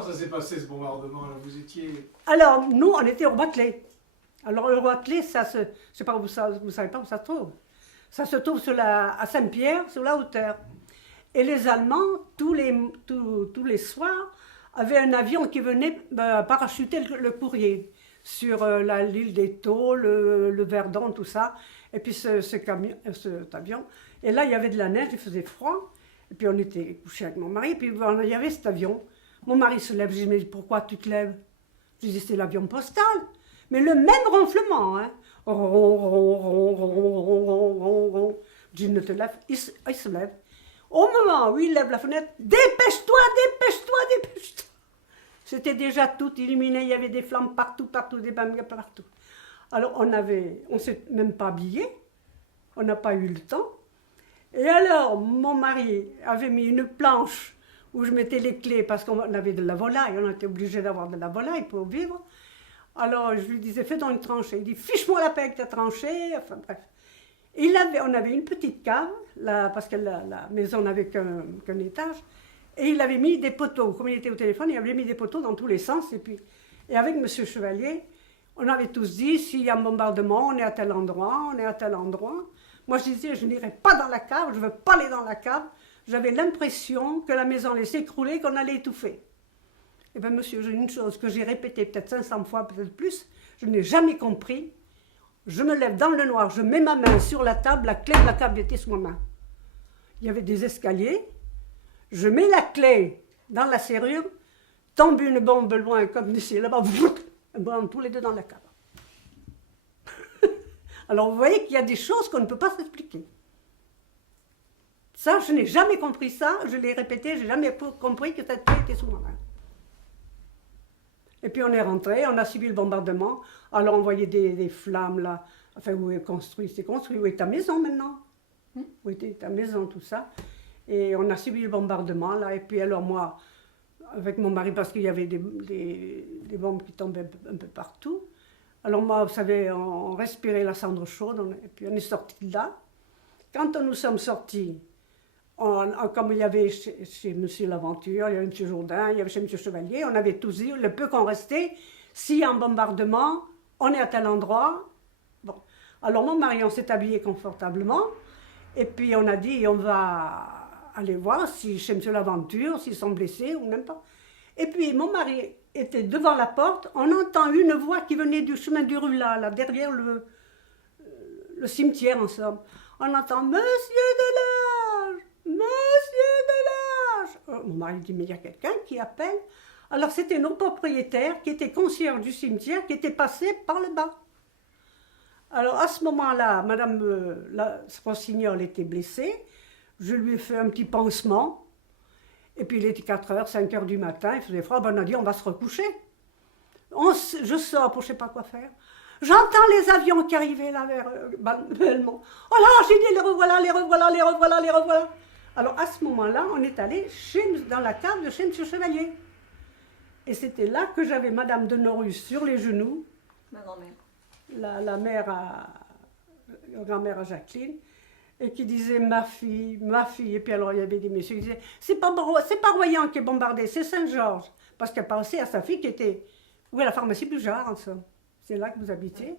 comment ça s'est passé ce bombardement là? Vous étiez... Alors, nous, on était au Roitelet. Alors, le Roitelet, ça se... Je sais pas, vous savez pas où ça se trouve. Ça se trouve à Saint-Pierre, sur la hauteur. Et les Allemands, tous les soirs, avaient un avion qui venait parachuter le courrier sur l'île des Thaux, le Verdon, tout ça. Et puis cet avion. Et là, il y avait de la neige, il faisait froid. Et puis on était couché avec mon mari. Et puis il y avait cet avion. Mon mari se lève. Je dis, mais pourquoi tu te lèves? Je dis, c'est l'avion postal. Mais le même ronflement, hein. Ron, ron, ron, ron, ron, ron, ron. Je dis, ne te lève. Il se lève. Au moment où il lève la fenêtre, dépêche-toi, dépêche-toi, dépêche-toi. C'était déjà tout illuminé, il y avait des flammes partout, des bangs partout. Alors on s'est même pas habillé, on n'a pas eu le temps. Et alors, mon mari avait mis une planche où je mettais les clés parce qu'on avait de la volaille, on était obligé d'avoir de la volaille pour vivre. Alors je lui disais, fais donc une tranchée. Il dit, fiche-moi la paix avec ta tranchée, enfin bref. On avait une petite cave, parce que la maison n'avait qu'un étage, et il avait mis des poteaux. Comme il était au téléphone, il avait mis des poteaux dans tous les sens. Et avec M. Chevalier, on avait tous dit, s'il y a un bombardement, on est à tel endroit, on est à tel endroit. Moi, je disais, je n'irai pas dans la cave, je ne veux pas aller dans la cave. J'avais l'impression que la maison allait s'écrouler, qu'on allait étouffer. Eh bien, monsieur, j'ai une chose que j'ai répétée peut-être 500 fois, peut-être plus, je n'ai jamais compris. Je me lève dans le noir, je mets ma main sur la table, la clé de la table était sous ma main. Il y avait des escaliers, je mets la clé dans la serrure, tombe une bombe loin comme d'ici, là-bas, bon, tous les deux dans la cave. Alors vous voyez qu'il y a des choses qu'on ne peut pas s'expliquer. Ça, je n'ai jamais compris ça, je l'ai répété, je n'ai jamais compris que cette clé était sous ma main. Et puis on est rentré, on a subi le bombardement. Alors on voyait des flammes là. Enfin, où est construit? C'est construit. Où est ta maison maintenant? Où était ta maison, tout ça? Et on a subi le bombardement là. Et puis alors moi, avec mon mari, parce qu'il y avait des bombes qui tombaient un peu partout. Alors moi, vous savez, on respirait la cendre chaude. Et puis on est sortis de là. Quand nous sommes sortis, comme il y avait chez M. Laventure, il y avait M. Jourdain, il y avait chez M. Chevalier, on avait tous dit, le peu qu'on restait, s'il y a un bombardement, on est à tel endroit. Bon. Alors mon mari, on s'est habillé confortablement, et puis on a dit, on va aller voir si chez M. Laventure, s'ils sont blessés ou même pas. Et puis mon mari était devant la porte, on entend une voix qui venait du chemin du Rulat, là, derrière le cimetière en somme. On entend « Monsieur Delage ! Monsieur Delage !» Mon mari dit, mais il y a quelqu'un qui appelle. Alors c'était nos propriétaires qui étaient concierges du cimetière qui étaient passés par le bas. Alors à ce moment-là, Madame Rossignol était blessée. Je lui ai fait un petit pansement. Et puis il était 4h, 5h du matin, il faisait froid. Ben, on a dit, on va se recoucher. Je sors pour je ne sais pas quoi faire. J'entends les avions qui arrivaient là vers Belmont. Oh là, j'ai dit, les revoilà, les revoilà, les revoilà, les revoilà. Alors à ce moment-là, on est allé dans la cave de chez M. Chevalier. Et c'était là que j'avais Madame de Norus sur les genoux. Ma grand-mère. La grand-mère à Jacqueline. Et qui disait, ma fille, ma fille. Et puis alors il y avait des messieurs qui disaient, c'est pas Royan qui est bombardé, c'est Saint-Georges. Parce qu'elle pensait à sa fille qui était, où est la pharmacie Bujard en somme. C'est là que vous habitez.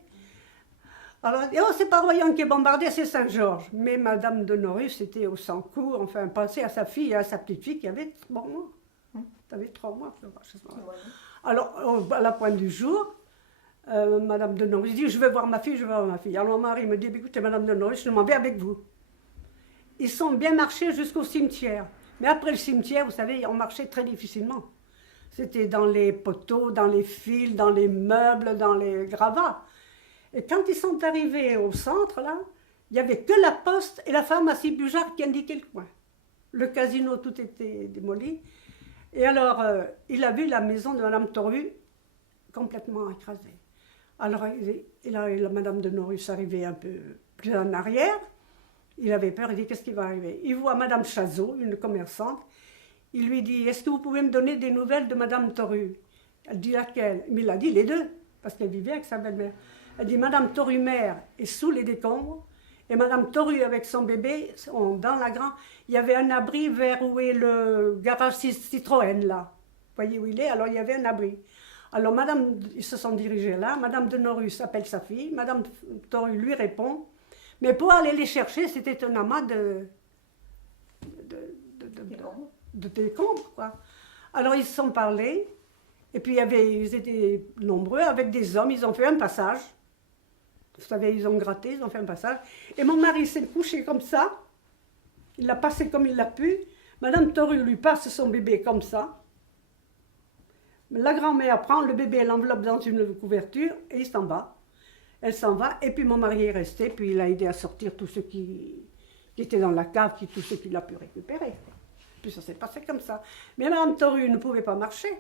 Alors, oh, c'est pas Royan qui est bombardé, c'est Saint-Georges. Mais Madame de Norus était au Sancourt, enfin, pensait à sa fille et à sa petite fille qui avait 3 mois. Tu avais 3 mois, je sais pas. Alors, à la pointe du jour, Madame de Norus dit, je vais voir ma fille, je vais voir ma fille. Alors, mon mari me dit, écoutez, Madame de Norus, je m'en vais avec vous. Ils sont bien marchés jusqu'au cimetière. Mais après le cimetière, vous savez, on marchait très difficilement. C'était dans les poteaux, dans les fils, dans les meubles, dans les gravats. Et quand ils sont arrivés au centre, là, il n'y avait que la poste et la pharmacie Bujard qui indiquaient le coin. Le casino, tout était démoli. Et alors, il a vu la maison de Mme Torru complètement écrasée. Alors, Mme de Norus arrivait un peu plus en arrière. Il avait peur, il dit, qu'est-ce qui va arriver? Il voit Mme Chazot, une commerçante. Il lui dit, est-ce que vous pouvez me donner des nouvelles de Mme Torru? Elle dit, laquelle? Mais il a dit les deux, parce qu'elle vivait avec sa belle-mère. Elle dit, Mme Torru mère est sous les décombres, et Mme Torru avec son bébé, dans la grande, il y avait un abri vers où est le garage Citroën, là. voyez où il est, alors il y avait un abri. Alors madame, ils se sont dirigés là, madame de Norus appelle sa fille, madame Toru lui répond, mais pour aller les chercher, c'était un amas de décombres, quoi. Alors ils se sont parlé, et puis ils étaient nombreux, avec des hommes, ils ont fait un passage. Vous savez, ils ont gratté, ils ont fait un passage. Et mon mari s'est couché comme ça, il l'a passé comme il l'a pu. Madame Toru lui passe son bébé comme ça. La grand-mère prend le bébé, l'enveloppe dans une couverture, et il s'en va. Elle s'en va, et puis mon mari est resté, puis il a aidé à sortir tout ce qui était dans la cave, tout ce qu'il a pu récupérer. Puis ça s'est passé comme ça. Mais Madame Toru ne pouvait pas marcher.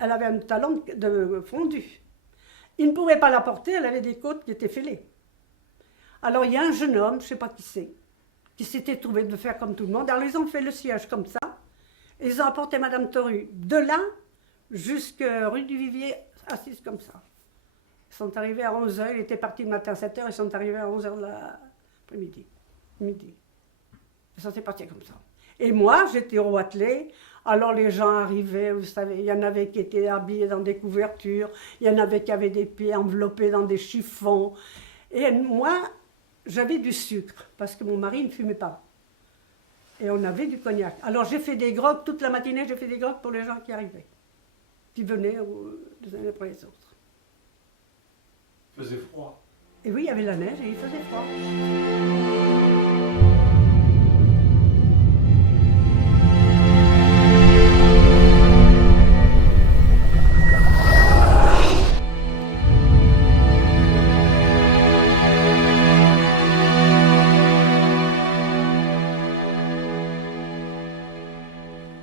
Elle avait un talon de fondu. Il ne pouvait pas la porter, elle avait des côtes qui étaient fêlées. Alors il y a un jeune homme, je ne sais pas qui c'est, qui s'était trouvé de faire comme tout le monde. Alors ils ont fait le siège comme ça, et ils ont apporté Madame Toru de là jusqu'à rue du Vivier, assise comme ça. Ils sont arrivés à 11h, il était parti le matin à 7h, ils sont arrivés à 11h l'après-midi. Midi. Et ça s'est passé comme ça. Et moi, j'étais au Watley, alors les gens arrivaient, vous savez, il y en avait qui étaient habillés dans des couvertures, il y en avait qui avaient des pieds enveloppés dans des chiffons. Et moi, j'avais du sucre, parce que mon mari ne fumait pas. Et on avait du cognac. Alors j'ai fait des grogs, toute la matinée, j'ai fait des grogs pour les gens qui arrivaient, qui venaient les uns après les autres. Il faisait froid. Et oui, il y avait la neige et il faisait froid.